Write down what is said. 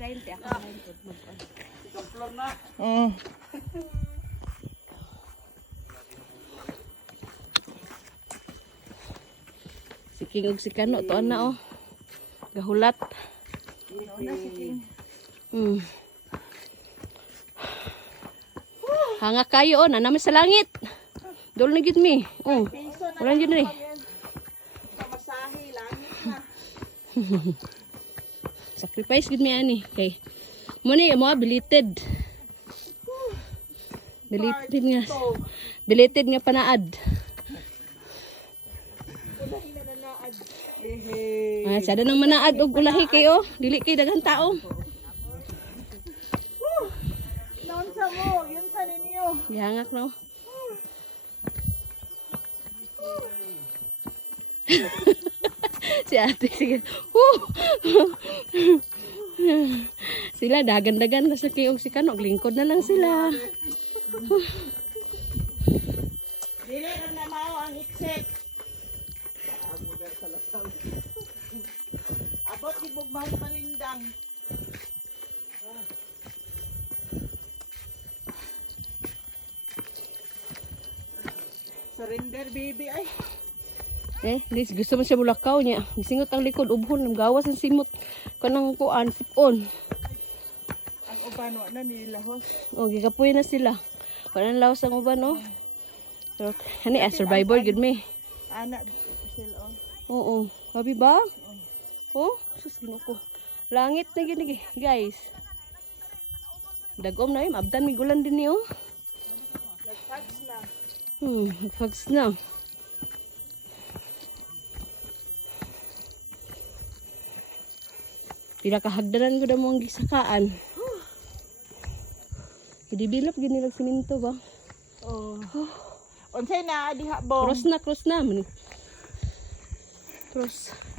dahil ti ako dahil ko mag-on. Itong floor na. Si King og si Kano to na oh. Gahulat. Una si King. Hanga kayo oh, nanami sa langit. Dol na gid mi. Oh. Wala gid ni. Pamasahe, langit na. Sacrifice gid mi ani kay mo ni mo belated. Belated nga. Belated nga panaad. Ulahin na nanaad. Ah, sada nang manaad og ulahi kayo, dili kay daghang tao. Naon sa mo, yun sa ninyo. Gihangak no. Si ate sige. Sila dagan-dagan na sa kayong si Kano, lingkod na lang sila. Dili na mao ang iksik. Abot ibog mahal palindang. Surrender baby ay. Lis gusto man siya bulakaw niya. Gisingot ang likod ubhon ng gawas ang simot kanang kuan sipon. Ang uban wa na nilahos. Oh, gigapoy na sila. Kanang lawas ang uban no. Pero kani survivor gud mi. Anak sila oh. Oo, sabi ba? Oh, sus ginuko. Langit na gini guys. Dagom na yun, abdan may gulan din niyo. Nagfags na. Fags na. Pinakahagdanan ko na mo ang gisakaan. Idibilap gini lang siminto ba? Oh. Unsay na diha bong? Cross na. Cross.